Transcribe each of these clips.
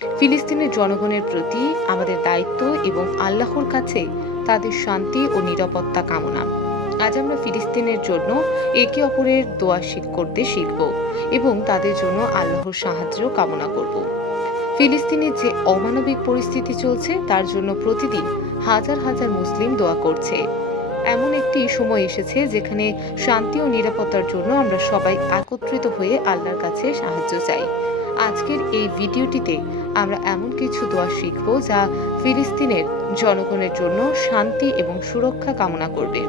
ফিলিস্তিনের জনগণের প্রতি আমাদের দায়িত্ব এবং আল্লাহর কাছে তাদের শান্তি ও নিরাপত্তা কামনা। আজ আমরা ফিলিস্তিনের জন্য একে অপরের দোয়া শিখ করতে শিখব এবং তাদের জন্য আল্লাহর সাহায্য কামনা করব। ফিলিস্তিনের যে অমানবিক পরিস্থিতি চলছে, তার জন্য প্রতিদিন হাজার হাজার মুসলিম দোয়া করছে। এমন একটি সময় এসেছে যেখানে শান্তি ও নিরাপত্তার জন্য আমরা সবাই একত্রিত হয়ে আল্লাহর কাছে সাহায্য চাই। আজকের এই ভিডিওটিতে আমরা এমন কিছু দোয়া শিখব যা ফিলিস্তিনের জনগণের জন্য শান্তি এবং সুরক্ষা কামনা করবে।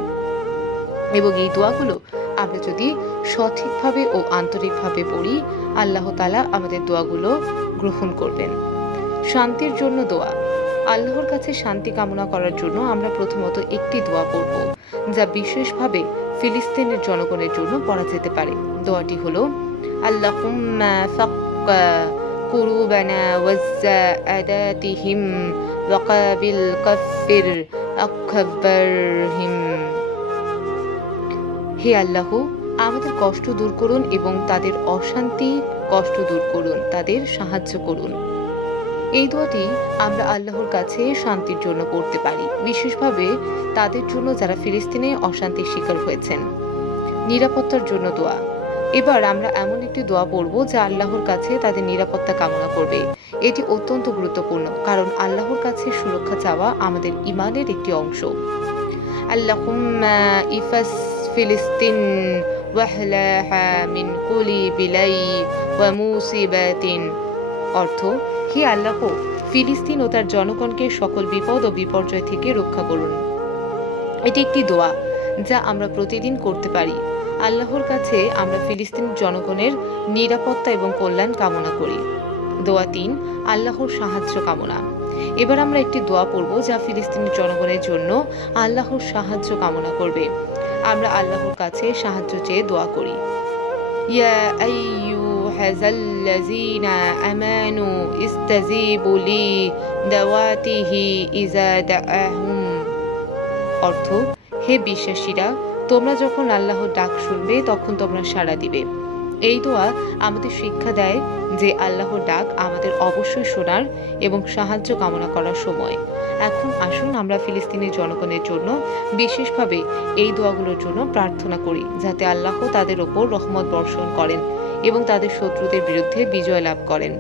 এবং এই দোয়াগুলো আমরা যদি সঠিকভাবে ও আন্তরিকভাবে পড়ি, আল্লাহ তালা আমাদের দোয়াগুলো গ্রহণ করবেন। শান্তির জন্য দোয়া। আল্লাহর কাছে শান্তি কামনা করার জন্য আমরা প্রথমত একটি দোয়া পড়ব, যা বিশেষভাবে ফিলিস্তিনের জনগণের জন্য পড়া যেতে পারে। দোয়াটি হলো ফাক্কা قلوبنا وزاداتهم وقابل كفر أكبرهم হে আল্লাহ আমাদের কষ্ট দূর করুন এবং তাদের অশান্তি কষ্ট দূর করুন তাদের সাহায্য করুন এই দোয়াটি আমরা আল্লাহর কাছে শান্তির জন্য পড়তে পারি বিশেষভাবে তাদের জন্য যারা ফিলিস্তিনে অশান্তির শিকার হয়েছেন নিরাপত্তার জন্য দোয়া এবার আমরা এমন একটি দোয়া পড়ব যা আল্লাহর কাছে তাদের নিরাপত্তা কামনা করবে। এটি অত্যন্ত গুরুত্বপূর্ণ, কারণ আল্লাহর কাছে সুরক্ষা চাওয়া আমাদের ইমানের একটি অংশ। আল্লাহুম্মা ইফাস ফিলিস্তিন মিন কুলি বিলাই মুসিবাতিন। অর্থ, হে আল্লাহ, ফিলিস্তিন ও তার জনগণকে সকল বিপদ ও বিপর্যয় থেকে রক্ষা করুন। এটি একটি দোয়া যা আমরা প্রতিদিন করতে পারি। আল্লাহর কাছে আমরা ফিলিস্তিন জনগণের নিরাপত্তা এবং কল্যাণ কামনা করি। দোয়া তিন, আল্লাহর সাহায্য কামনা। এবার আমরা একটি দোয়া পড়ব যা ফিলিস্তিনের জনগণের জন্য আল্লাহর সাহায্য কামনা করবে। আমরা আল্লাহর কাছে সাহায্য চেয়ে দোয়া করি। আইয়ুহাযাল্লাযীনা আমানু ইস্তাজিবু লি দাওয়াতিহি ইযা দাআহুম। অর্থ, হে বিশ্বাসীরা তোমরা যখন আল্লাহর ডাক শুনবে, তখন তোমরা সাড়া দিবে। এই দোয়া আমাদের শিক্ষা দেয় যে আল্লাহর ডাক আমাদের অবশ্যই শোনার এবং সাহায্য কামনা করার সময়। এখন আসুন আমরা ফিলিস্তিনের জনগণের জন্য বিশেষভাবে এই দোয়াগুলোর জন্য প্রার্থনা করি, যাতে আল্লাহ তাদের ওপর রহমত বর্ষণ করেন এবং তাদের শত্রুদের বিরুদ্ধে বিজয় লাভ করেন।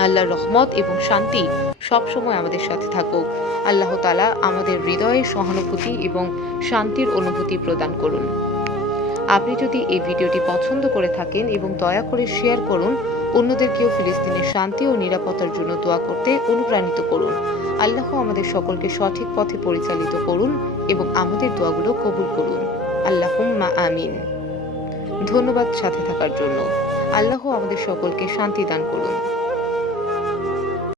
আল্লাহর রহমত এবং শান্তি সবসময় আমাদের সাথে থাকুক। আল্লাহ তালা আমাদের হৃদয়ে সহানুভূতি এবং শান্তির অনুভূতি প্রদান করুন। আপনি যদি এই ভিডিওটি পছন্দ করে থাকেন এবং দয়া করে শেয়ার করুন, অন্যদেরকেও ফিলিস্তিনের শান্তি ও নিরাপত্তার জন্য দোয়া করতে অনুপ্রাণিত করুন। আল্লাহ আমাদের সকলকে সঠিক পথে পরিচালিত করুন এবং আমাদের দোয়াগুলো কবুল করুন। আল্লাহুম্মা আমিন। ধন্যবাদ সাথে থাকার জন্য। আল্লাহ আমাদের সকলকে শান্তি দান করুন।